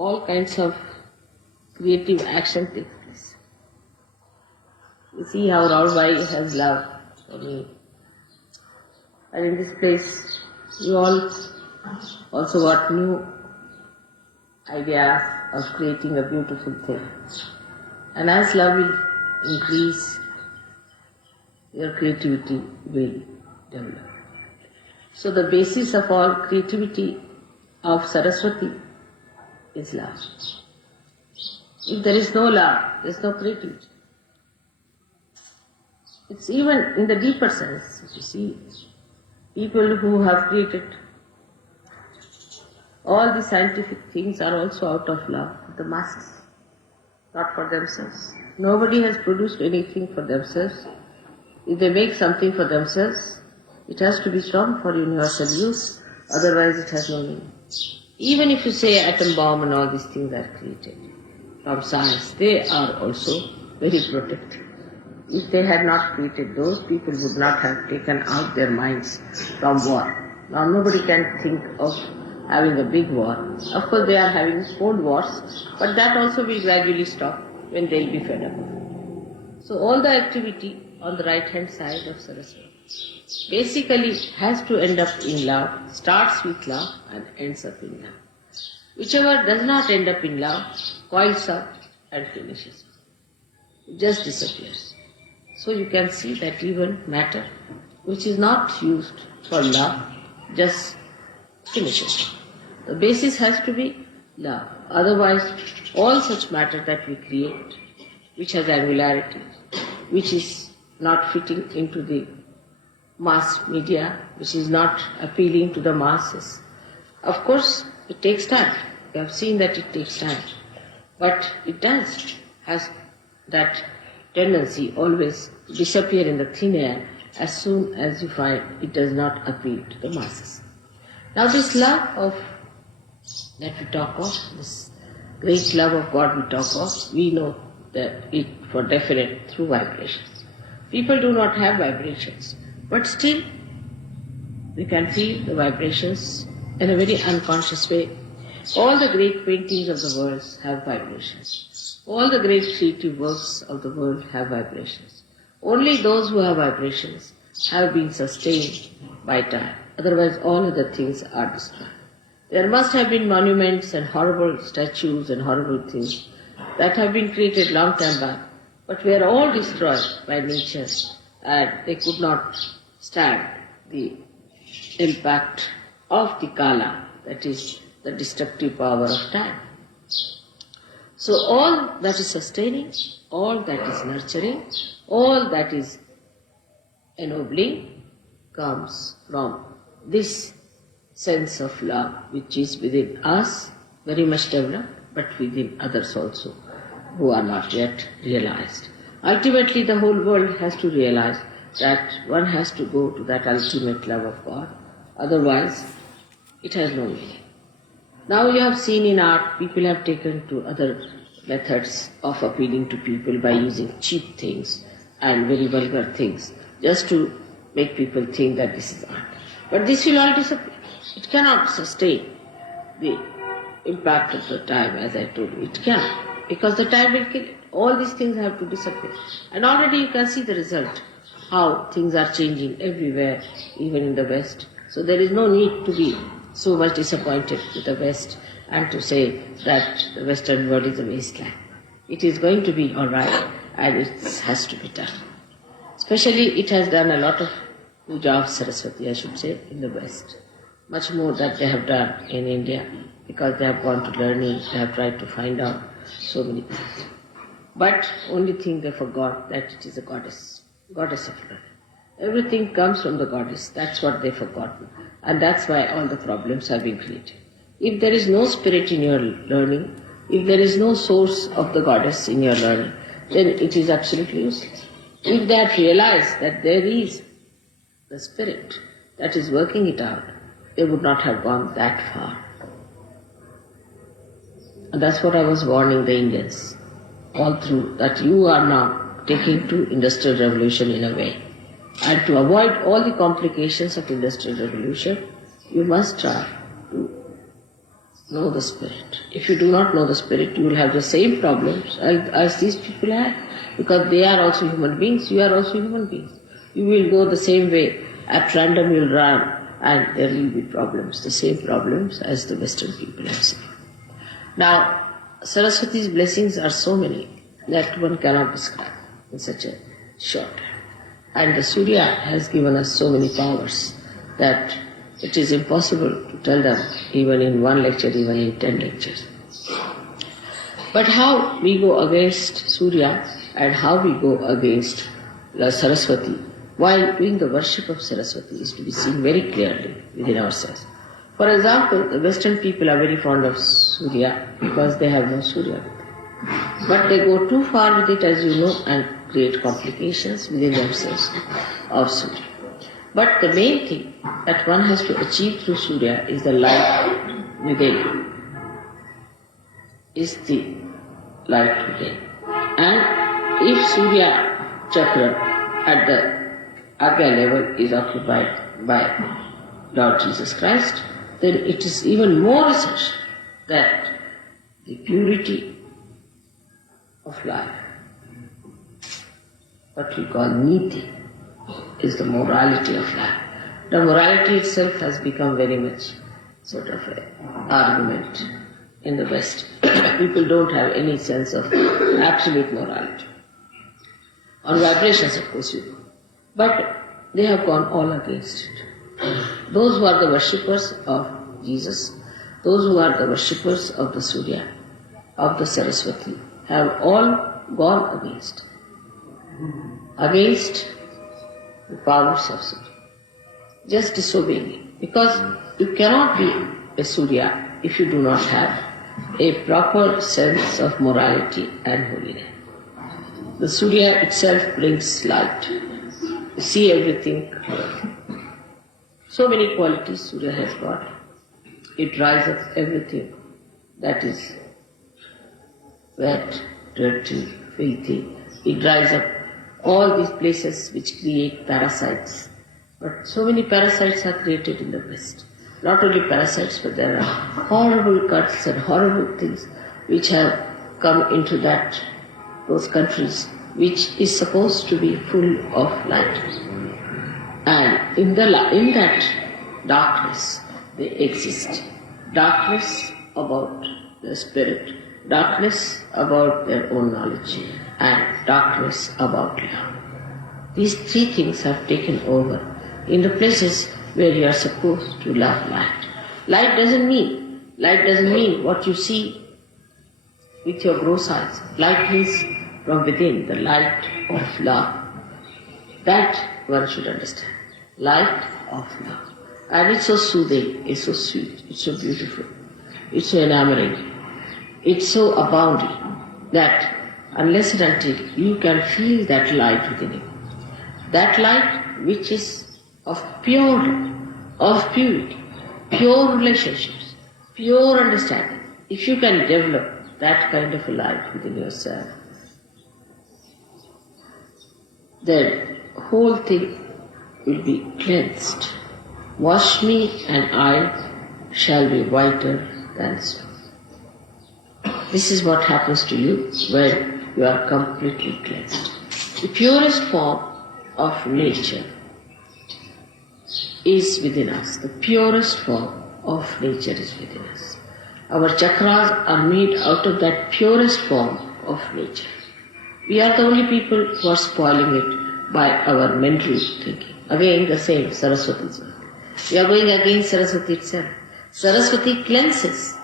all kinds of creative action takes place. You see how Raulbai has love for me. And in this place, you all also got new ideas of creating a beautiful thing. And as love will increase, your creativity will develop. So the basis of all creativity of Saraswati is love. If there is no love, there is no creativity. It's even in the deeper sense, if you see, people who have created all the scientific things are also out of love for the masses, not for themselves. Nobody has produced anything for themselves. If they make something for themselves, it has to be strong for universal use, otherwise it has no meaning. Even if you say atom bomb and all these things are created from science, they are also very protective. If they had not created those, people would not have taken out their minds from war. Now nobody can think of having a big war. Of course they are having own wars, but that also will gradually stop when they will be fed up. So all the activity on the right hand side of Saraswati basically has to end up in love, starts with love and ends up in love. Whichever does not end up in love, coils up and finishes. It just disappears. So you can see that even matter which is not used for love just finishes. The basis has to be love. Otherwise, all such matter that we create, which has angularity, which is not fitting into the mass media, which is not appealing to the masses. Of course, it takes time. We have seen that it takes time. But it has that tendency always to disappear in the thin air as soon as you find it does not appeal to the masses. Now this love that we talk of, this great love of God we talk of, we know that it for definite through vibrations. People do not have vibrations, but still we can feel the vibrations in a very unconscious way. All the great paintings of the world have vibrations. All the great creative works of the world have vibrations. Only those who have vibrations have been sustained by time. Otherwise all other things are destroyed. There must have been monuments and horrible statues and horrible things that have been created long time back, but were all destroyed by nature and they could not stand the impact of the Kala, that is the destructive power of time. So all that is sustaining, all that is nurturing, all that is ennobling comes from this sense of love which is within us, very much developed, but within others also who are not yet realized. Ultimately the whole world has to realize that one has to go to that ultimate love of God, otherwise it has no meaning. Now you have seen in art, people have taken to other methods of appealing to people by using cheap things and very vulgar things, just to make people think that this is art. But this will all disappear. It cannot sustain the impact of the time, as I told you. It cannot, because the time will kill it. All these things have to disappear. And already you can see the result, how things are changing everywhere, even in the West. So there is no need to be so much disappointed with the West and to say that the Western world is a wasteland. It is going to be all right, and it has to be done. Especially it has done a lot of puja of Saraswati, I should say, in the West. Much more that they have done in India, because they have gone to learning, they have tried to find out so many things. But only thing they forgot that it is a goddess of learning. Everything comes from the goddess, that's what they forgotten. And that's why all the problems have been created. If there is no spirit in your learning, if there is no source of the goddess in your learning, then it is absolutely useless. If they had realized that there is the spirit that is working it out, they would not have gone that far. And that's what I was warning the Indians all through, that you are now taking to industrial revolution in a way. And to avoid all the complications of industrial revolution, you must try to know the spirit. If you do not know the spirit, you will have the same problems as these people have, because they are also human beings, you are also human beings. You will go the same way, at random you will run, and there will be problems, the same problems as the Western people have seen. Now, Saraswati's blessings are so many that one cannot describe in such a short time. And the Surya has given us so many powers that it is impossible to tell them even in one lecture, even in 10 lectures. But how we go against Surya and how we go against the Saraswati while doing the worship of Saraswati is to be seen very clearly within ourselves. For example, the Western people are very fond of Surya because they have no Surya with them. But they go too far with it, as you know, and create complications within themselves of Surya. But the main thing that one has to achieve through Surya is the light within. Is the light within. And if Surya chakra at the Agya level is occupied by Lord Jesus Christ, then it is even more essential that the purity of life, what we call niti, is the morality of life. The morality itself has become very much sort of an argument in the West. People don't have any sense of absolute morality. On vibrations, of course, you do. But they have gone all against it. Those who are the worshippers of Jesus, those who are the worshippers of the Surya, of the Saraswati, have all gone against the powers of Surya, just disobeying it. Because you cannot be a Surya if you do not have a proper sense of morality and holiness. The Surya itself brings light. You see everything. So many qualities Surya has got. It dries up everything that is wet, dirty, filthy. It dries up all these places which create parasites. But so many parasites are created in the West. Not only parasites, but there are horrible cuts and horrible things which have come into those countries, which is supposed to be full of light. And in that darkness, they exist. Darkness about the spirit, darkness about their own knowledge, and darkness about love. These three things have taken over in the places where you are supposed to love light. Light doesn't mean what you see with your gross eyes. Light means from within, the light of love. That one should understand. Light of love. And it's so soothing, it's so sweet, it's so beautiful, it's so enamoring, it's so abounding that unless and until you can feel that light within you, that light which is of pure love, of purity, pure relationships, pure understanding, if you can develop that kind of a light within yourself, then the whole thing will be cleansed. Wash me and I shall be whiter than snow. This is what happens to you when you are completely cleansed. The purest form of nature is within us. The purest form of nature is within us. Our chakras are made out of that purest form of nature. We are the only people who are spoiling it by our mental thinking. Again, the same, Saraswati. We are going against Saraswati itself. Saraswati cleanses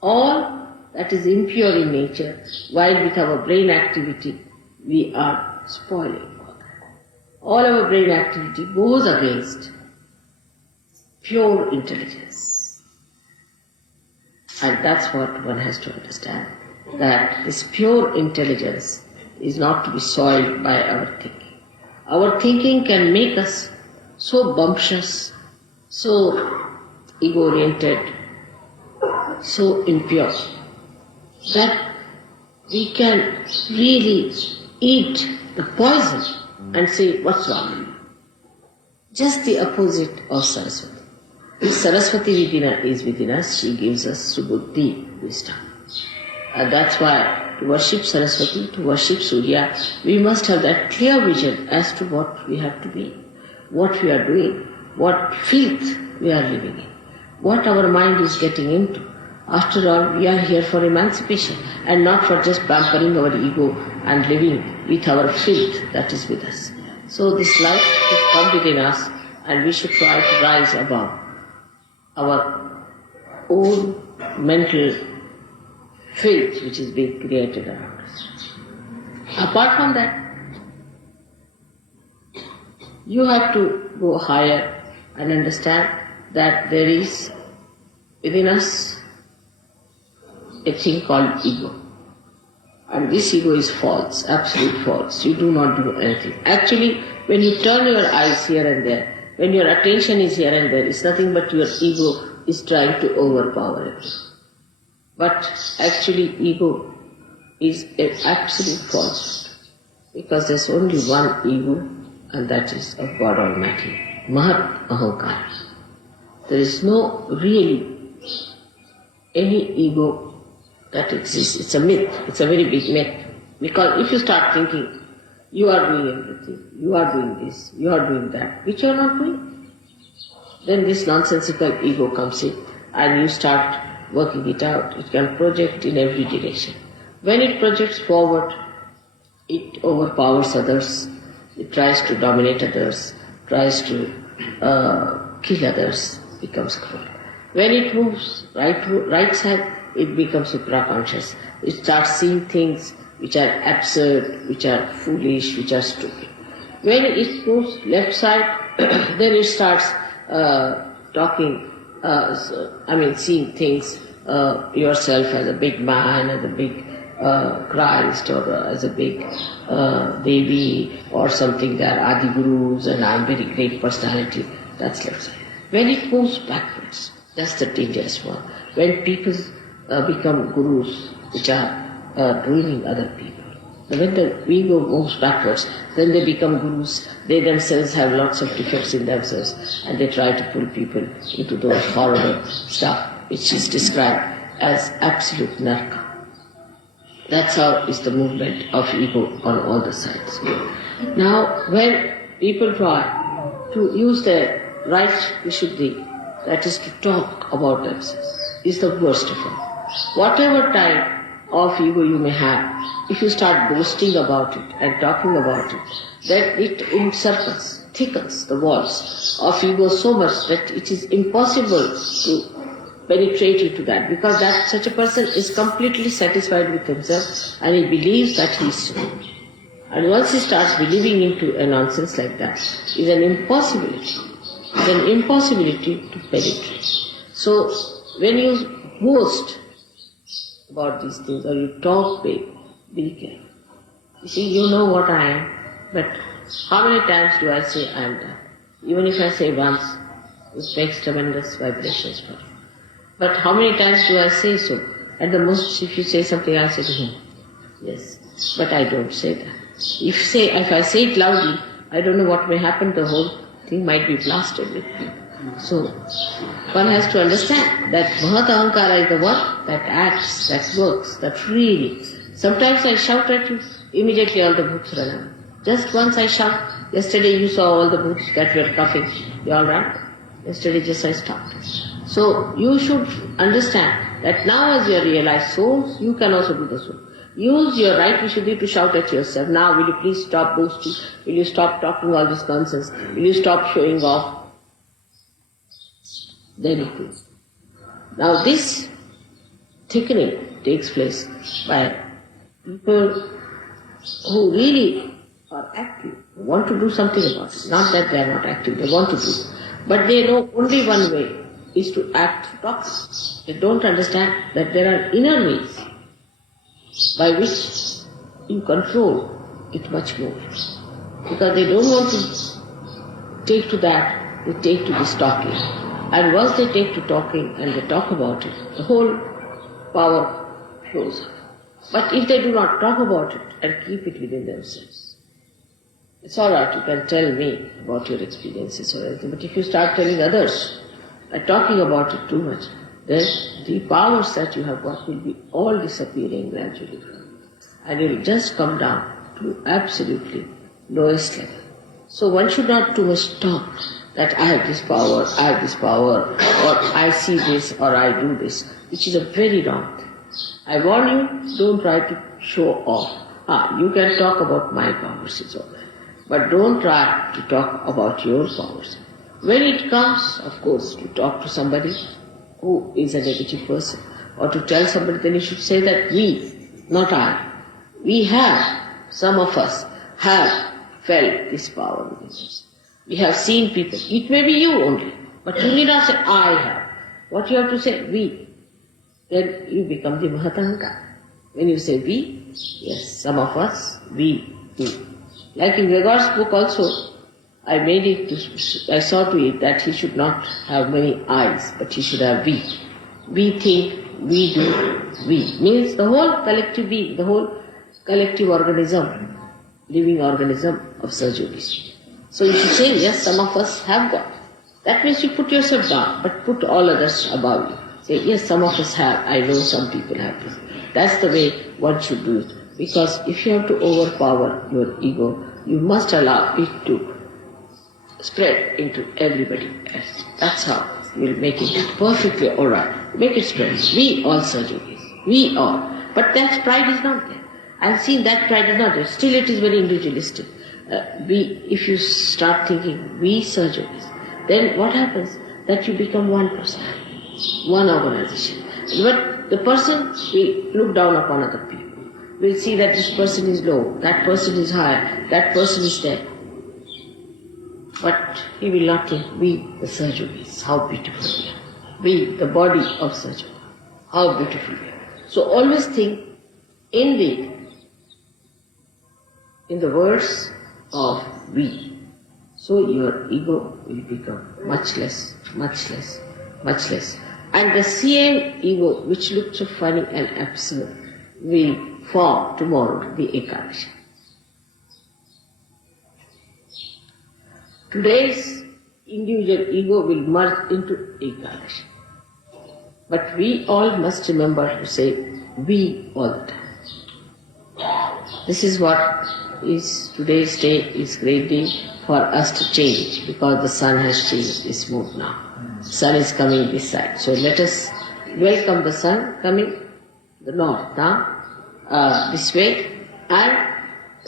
all that is impure in nature, while with our brain activity we are spoiling all that. All our brain activity goes against pure intelligence. And that's what one has to understand, that this pure intelligence is not to be soiled by our thinking. Our thinking can make us so bumptious, so ego-oriented, so impure, that we can really eat the poison and say, what's wrong? Just the opposite of Saraswati. This Saraswati is within us. She gives us Subuddhi, wisdom. And that's why to worship Saraswati, to worship Surya, we must have that clear vision as to what we have to be, what we are doing, what filth we are living in, what our mind is getting into. After all, we are here for emancipation and not for just pampering our ego and living with our filth that is with us. So this light has come within us and we should try to rise above our own mental filth which is being created around us. Apart from that, you have to go higher and understand that there is within us a thing called ego. And this ego is false, absolute false. You do not do anything. Actually, when you turn your eyes here and there, when your attention is here and there, it's nothing but your ego is trying to overpower it. But actually, ego is an absolute falsehood. Because there's only one ego, and that is of God Almighty. Mahat Ahankara. There is no really any ego that exists. It's a myth. It's a very big myth. Because if you start thinking, you are doing everything, you are doing this, you are doing that, which you are not doing, then this nonsensical ego comes in and you start working it out. It can project in every direction. When it projects forward, it overpowers others, it tries to dominate others, tries to kill others, becomes cruel. When it moves right side, it becomes supraconscious. It starts seeing things which are absurd, which are foolish, which are stupid. When it moves left side, then it starts seeing things, yourself as a big man, as a big Christ, or as a big Devi, or something that Adi Gurus, and I'm very great personality. That's left side. When it moves backwards, that's the dangerous one. When people become gurus, which are ruining other people. When the ego moves backwards, then they become gurus. They themselves have lots of defects in themselves, and they try to pull people into those horrible stuff which is described as absolute narka. That's how is the movement of ego on all the sides. Now, when people try to use their right vishuddhi, that is to talk about themselves, is the worst of all. Whatever type of ego you may have, if you start boasting about it and talking about it, then it encircles, thickens the walls of ego so much that it is impossible to penetrate into that, because that such a person is completely satisfied with himself and he believes that he is true. And once he starts believing into a nonsense like that, is an impossibility. It's an impossibility to penetrate. So when you boast about these things or you talk big, be careful. You see, you know what I am, but how many times do I say I am that? Even if I say once, it makes tremendous vibrations for you. But how many times do I say so? At the most, if you say something, I say to him, yes, but I don't say that. If I say it loudly, I don't know what may happen. The whole thing might be blasted with me. So, one has to understand that Mahat Ahankara is the one that acts, that works, that really. Sometimes I shout at you, immediately all the bhoots run away. Just once I shout. Yesterday you saw all the bhoots that were coughing. You all right? Yesterday just I stopped. So you should understand that now as you are realized souls, you can also do the soul. Use your right vishuddhi to shout at yourself. Now will you please stop boasting? Will you stop talking all this nonsense? Will you stop showing off? Then it is. Now this thickening takes place by people who really are active, want to do something about it. Not that they are not active, they want to do. But they know only one way is to act talking. They don't understand that there are inner ways by which you control it much more. Because they don't want to take to that, they take to this talking. And once they take to talking and they talk about it, the whole power flows up. But if they do not talk about it and keep it within themselves, it's all right, you can tell me about your experiences or anything, but if you start telling others, by talking about it too much, then the powers that you have got will be all disappearing gradually. And it will just come down to absolutely lowest level. So one should not too much talk that I have this power, I have this power, or I see this, or I do this, which is a very wrong thing. I warn you, don't try to show off. You can talk about my powers, it's all right. But don't try to talk about your powers. When it comes, of course, to talk to somebody who is a negative person, or to tell somebody, then you should say that we, not I, we have, some of us have felt this power within us. We have seen people. It may be you only, but you need not say I have. What you have to say, we. Then you become the Mahatahankara. When you say we, yes, some of us, we do. Like in Gregor's book also, I saw to it that he should not have many I's, but he should have we. We think, we do, we. Means the whole collective being, the whole collective organism, living organism of Sahaja Yogi. So you should say, yes, some of us have got. That means you put yourself down, but put all others above you. Say, yes, some of us have, I know some people have this. That's the way one should do it. Because if you have to overpower your ego, you must allow it to spread into everybody else. That's how we'll make it perfectly alright. Make it spread. We all Sahaja Yogis. We all. But that pride is not there. I've seen that pride is not there. Still it is very individualistic. If you start thinking, we Sahaja Yogis, then what happens? That you become one person, one organization. But the person will look down upon other people. Will see that this person is low, that person is high, that person is there. But he will not think, we the Sahaja Yogis, how beautiful we are. We, the body of Sahaja Yoga, how beautiful we are. So always think in the words of we. So your ego will become much less, much less, much less. And the same ego which looked so funny and absurd will form tomorrow, the Ekadashi. Today's individual ego will merge into Ekadashi. But we all must remember to say we all the time. This is what is today's day is great day for us to change, because the sun has changed its mood now. Sun is coming this side. So let us welcome the sun coming the north now, this way. And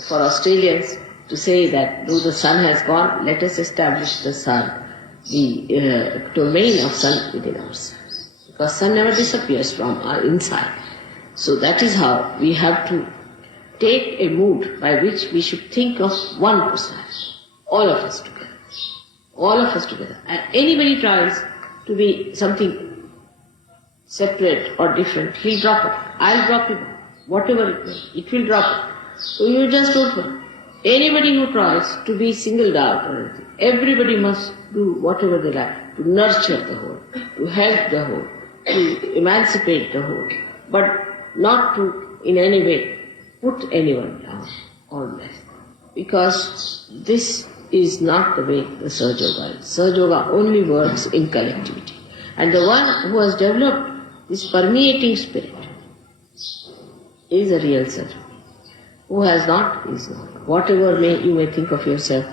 for Australians to say that though the sun has gone, let us establish the sun, the domain of sun within ourselves. Because sun never disappears from our inside. So that is how we have to take a mood by which we should think of one personality. All of us together. All of us together. And anybody tries to be something separate or different, he'll drop it. I'll drop it. Whatever it may, it will drop it. So you just don't worry. Anybody who tries to be singled out or anything, everybody must do whatever they like to nurture the whole, to help the whole, to emancipate the whole, but not to in any way put anyone down or less. Because this is not the way the Sahaja Yoga is. Sahaja Yoga only works in collectivity. And the one who has developed this permeating spirit is a real Sahaja Yoga. Who has not, is not. Whatever you may think of yourself,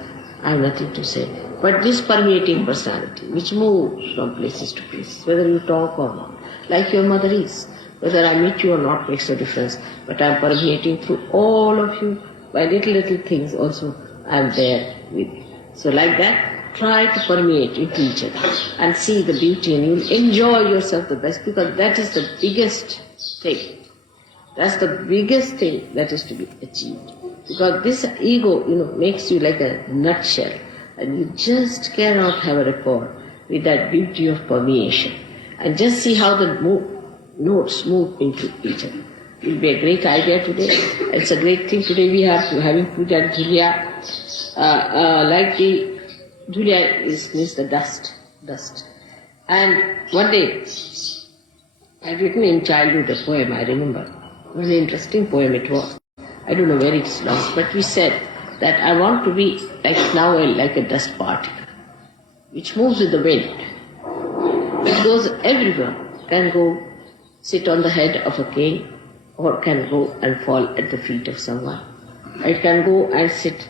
I have nothing to say. But this permeating personality, which moves from places to places, whether you talk or not, like your mother is. Whether I meet you or not makes no difference, but I am permeating through all of you. By little things also, I am there with you. So like that, try to permeate into each other and see the beauty, and you will enjoy yourself the best, because that is the biggest thing. That's the biggest thing that is to be achieved. Because this ego, makes you like a nutshell, and you just cannot have a rapport with that beauty of permeation. And just see how the notes move into each other. It will be a great idea today. It's a great thing today we have to having puja and Julia. Like the Julia means the dust. And one day, I had written in childhood a poem, I remember. Very interesting poem it was. I don't know where it's lost, but we said that I want to be like a dust particle, which moves with the wind. goes everywhere. Can go sit on the head of a king, or can go and fall at the feet of someone. It can go and sit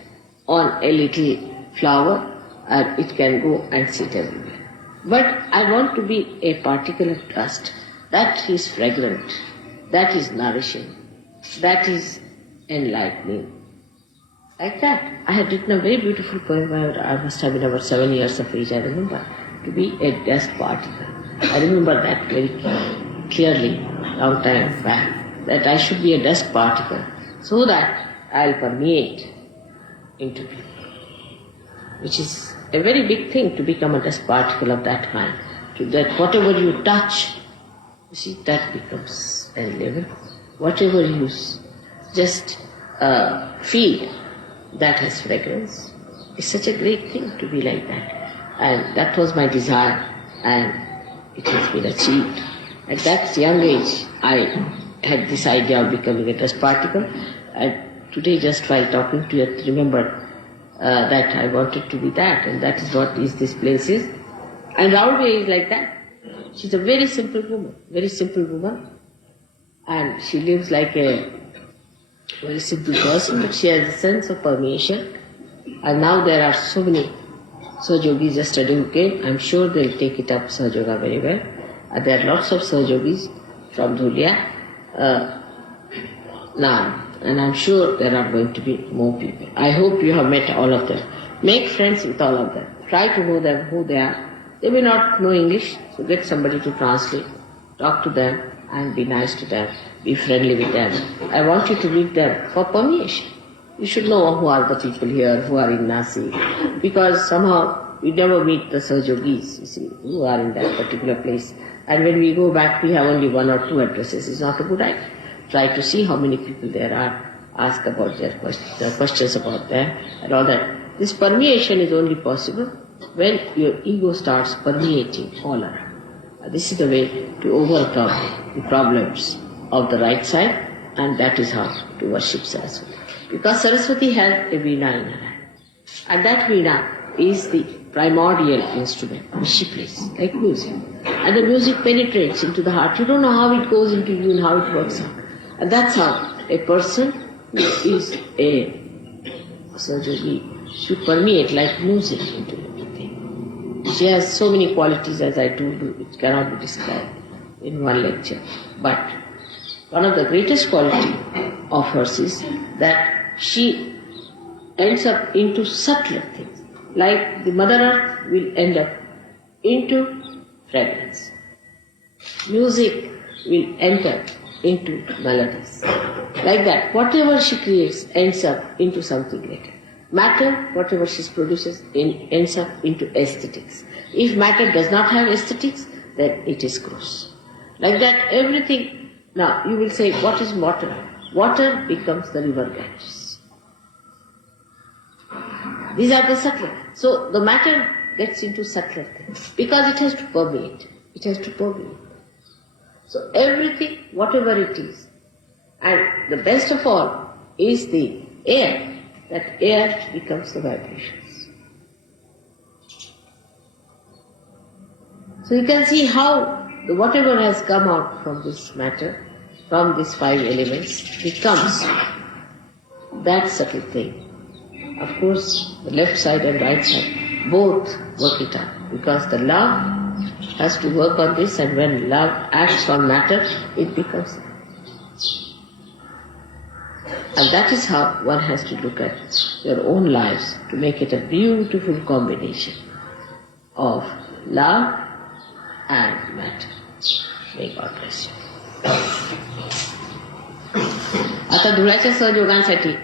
on a little flower, and it can go and sit everywhere. But I want to be a particle of dust that is fragrant, that is nourishing, that is enlightening. Like that. I had written a very beautiful poem. I must have been about 7 years of age, I remember, to be a dust particle. I remember that very clearly, long time back, that I should be a dust particle so that I'll permeate into people, which is a very big thing to become a dust particle of that kind. To that whatever you touch, you see, that becomes a level. Whatever you just feel, that has fragrance. It's such a great thing to be like that. And that was my desire, and it has been achieved. At that young age, I had this idea of becoming a dust particle, and today just while talking to you, I remembered that I wanted to be that, and that is what this place is. And Raulve is like that. She's a very simple woman, and she lives like a very simple person, but she has a sense of permeation. And now there are so many Sahajogis yesterday who came. I'm sure they'll take it up, Sahajoga, very well. There are lots of Sahajogis from Dhulia now, and I'm sure there are going to be more people. I hope you have met all of them. Make friends with all of them. Try to know them, who they are. They may not know English, so get somebody to translate. Talk to them and be nice to them. Be friendly with them. I want you to meet them for permeation. You should know who are the people here, who are in Nasi, because somehow we never meet the Sahajogis, you see, who are in that particular place. And when we go back, we have only 1 or 2 addresses. It's not a good idea. Try to see how many people there are. Ask about their questions about them and all that. This permeation is only possible when your ego starts permeating all around. This is the way to overcome the problems of the right side, and that is how to worship Saraswati. Because Saraswati has a veena in her hand, and that veena is the primordial instrument which she plays, like music. And the music penetrates into the heart. You don't know how it goes into you and how it works out. And that's how a person who is a Sahajogi should permeate like music into everything. She has so many qualities, as I told you, which cannot be described in one lecture. But one of the greatest qualities of hers is that she ends up into subtler things. Like the Mother Earth will end up into fragrance. Music will enter into melodies. Like that, whatever she creates ends up into something greater. Matter, whatever she produces, ends up into aesthetics. If matter does not have aesthetics, then it is gross. Like that, everything. Now, you will say, what is water? Water becomes the river Ganges. These are the subtler. So, the matter gets into subtler things because it has to permeate. It has to permeate. So, everything, whatever it is, and the best of all is the air. That air becomes the vibrations. So you can see how whatever has come out from this matter, from these 5 elements, becomes that subtle thing. Of course, the left side and right side both work it out, because the love has to work on this, and when love acts on matter, it becomes. And that is how one has to look at their own lives to make it a beautiful combination of love and matter. May God bless you. आता धुळ्याच्या सहयोगांसाठी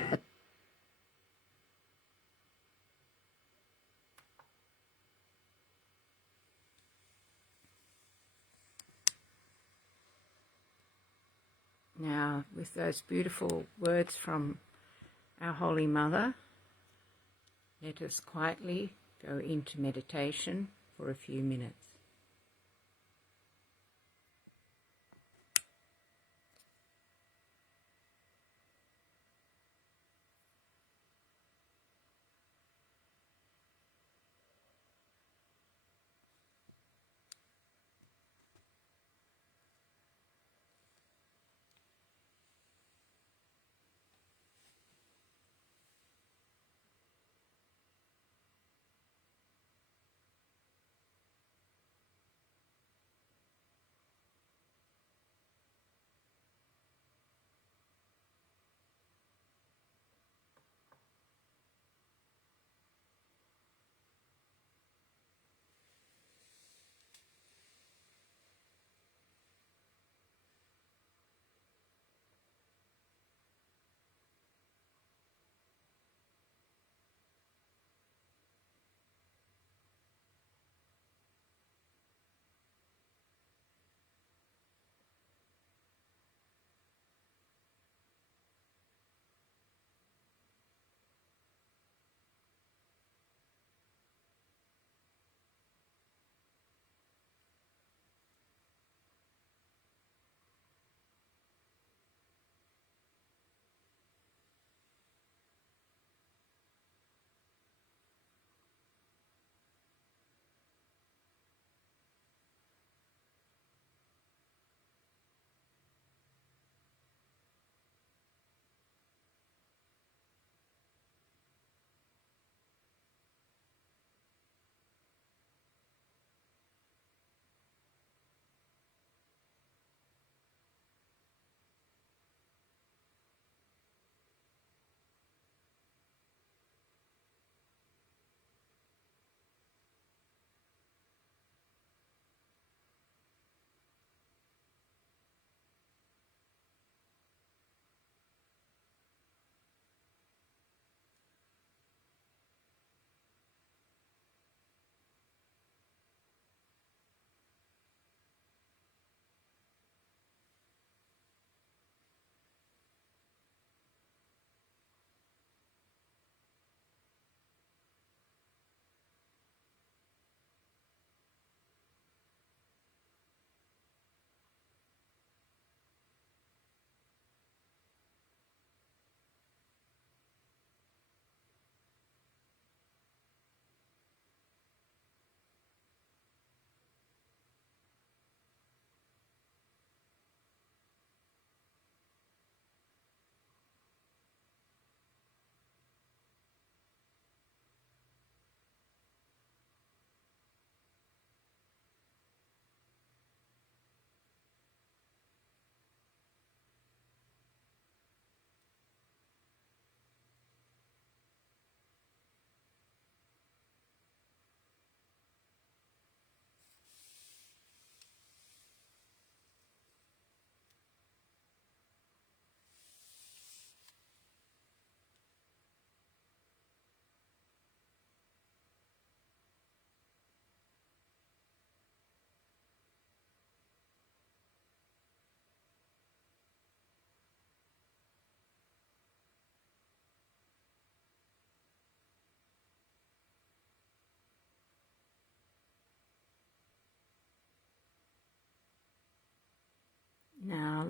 Now, with those beautiful words from our Holy Mother, let us quietly go into meditation for a few minutes.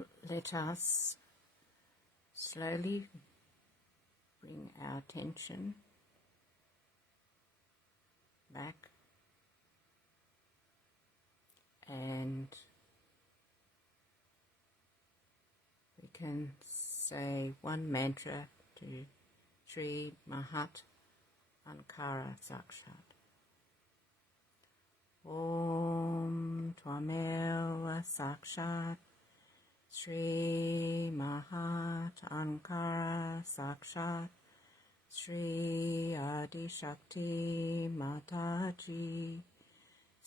Now let us slowly bring our attention back and we can say one mantra to Shri Mataji Ankara Sakshat. Om Twameva Sakshat Shri Mataji Ankara Sakshat Shri Adi Shakti Mataji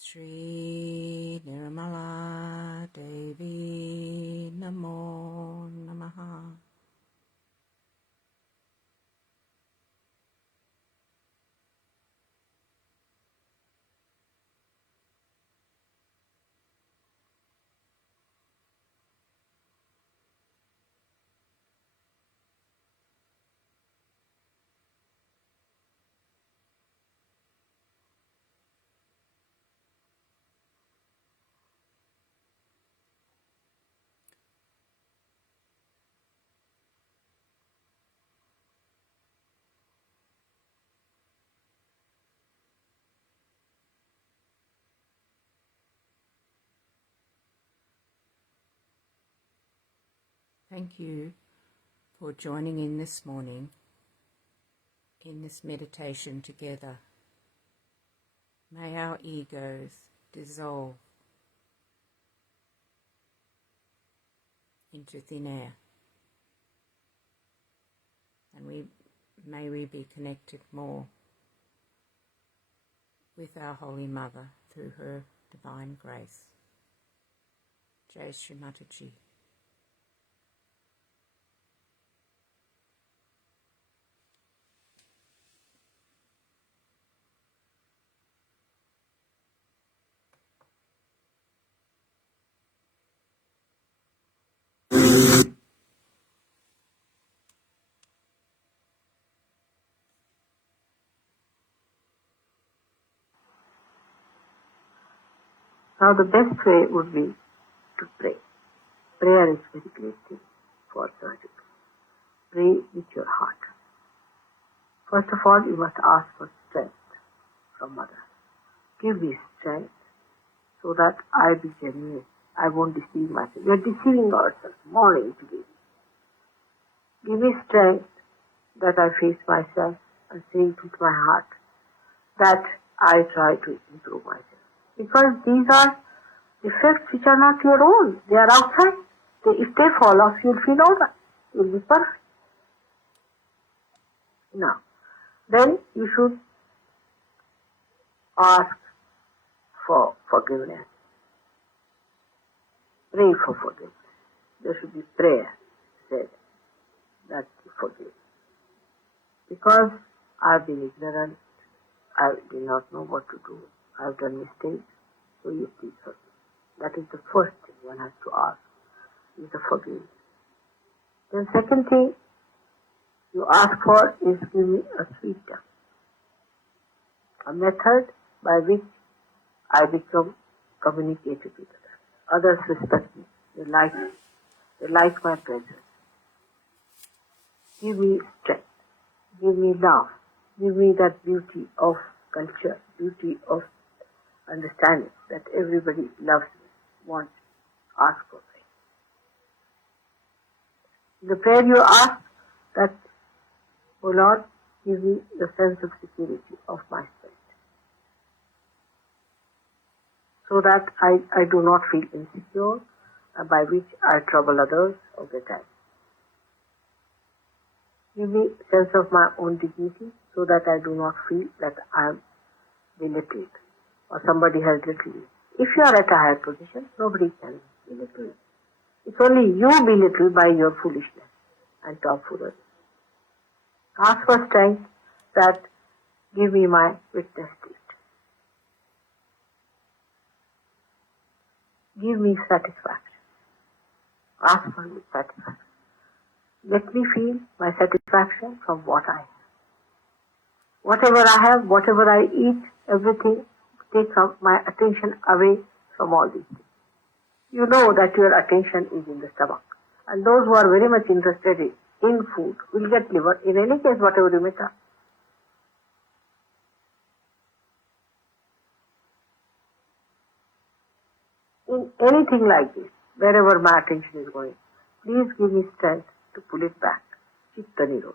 Shri Nirmala Devi Namo Namaha. Thank you for joining in this morning in this meditation together. May our egos dissolve into thin air, and may we be connected more with our Holy Mother through her divine grace. Jai Shri Mataji. Now the best way would be to pray. Prayer is very great thing for surgical. Pray with your heart. First of all, you must ask for strength from Mother. Give me strength so that I be genuine. I won't deceive myself. We are deceiving ourselves morning to day. Give me strength that I face myself and say it with my heart that I try to improve myself. Because these are effects which are not your own. They are outside. If they fall off, you'll feel all right. You'll be perfect. Now, then you should ask for forgiveness. Pray for forgiveness. There should be prayer said that you forgive. Because I've been ignorant, I did not know what to do. I've done mistakes, so you please forgive. That is the first thing one has to ask, is the forgiveness. The second thing you ask for is give me a sweet tongue, a method by which I become communicated with others. Others respect me. They like my presence. Give me strength. Give me love. Give me that beauty of culture, beauty of understanding that everybody loves me, wants, asks for me. In the prayer you ask that, O Lord, give me the sense of security of my spirit, so that I do not feel insecure, by which I trouble others or get angry. Give me sense of my own dignity, so that I do not feel that I am belittled or somebody has belittled me. If you are at a higher position, nobody can belittle you. It's only you belittled by your foolishness and tomfoolery. Ask for strength that give me my witness to it. Give me satisfaction. Ask for satisfaction. Let me feel my satisfaction from what I have. Whatever I have, whatever I eat, everything takes my attention away from all these things. you know that your attention is in the stomach. And those who are very much interested in food will get liver, in any case, whatever you may try. In anything like this, wherever my attention is going, please give me strength to pull it back. Chitta Nirodha.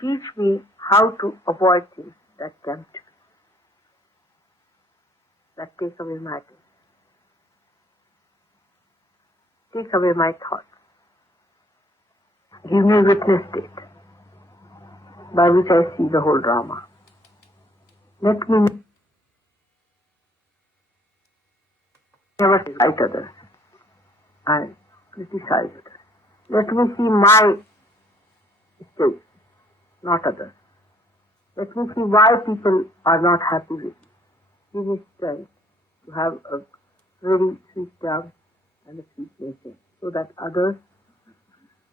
Teach me how to avoid things that tempt me, that take away my attention, take away my thoughts. Give me witness state by which I see the whole drama. Let me never cite others and criticize others. Let me see my mistakes, not others. Let me see why people are not happy with me. Give me strength to have a very sweet tongue and a sweet nature so that others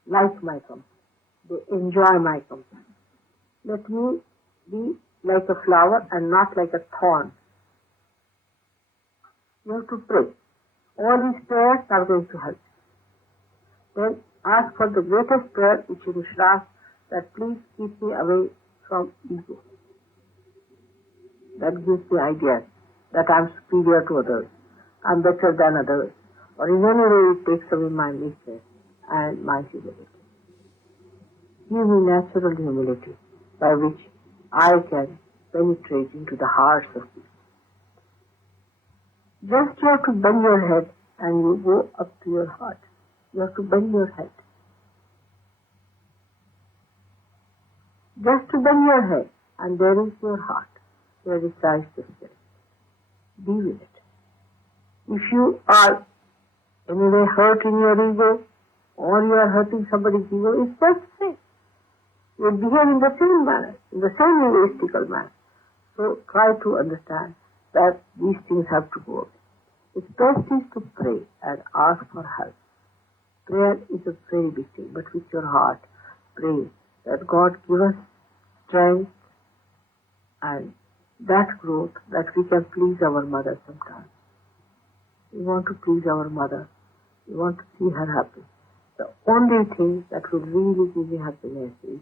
like my company. They enjoy my company. Let me be like a flower and not like a thorn. You have to pray. All these prayers are going to help. Then ask for the greatest prayer which you should ask, that please keep me away from ego. That gives me ideas that I am superior to others, I am better than others, or in any way it takes away my meekness and my humility. Give me natural humility by which I can penetrate into the hearts of people. Just you have to bend your head and you go up to your heart. You have to bend your head. Just to bend your head, and there is your heart. There resides the spirit. Be with it. If you are anyway hurt in your ego, or you are hurting somebody's ego, it's just the same. You behave in the same manner, in the same egoistical manner. So try to understand that these things have to go away. It's best is to pray and ask for help. Prayer is a very big thing, but with your heart, pray that God give us strength and that growth that we can please our mother sometimes. We want to please our mother. We want to see her happy. The only thing that will really give me happiness is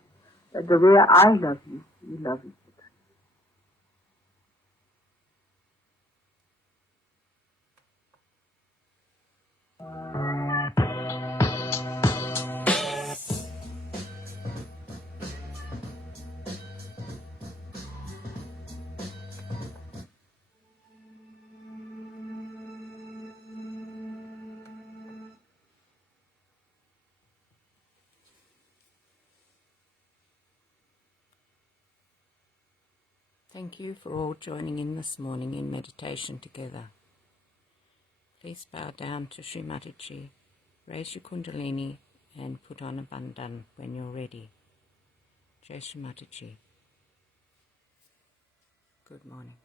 that the way I love you, you love each other. Thank you for all joining in this morning in meditation together. Please bow down to Shri Mataji, raise your kundalini and put on a bandhan when you're ready. Jai Shri Mataji. Good morning.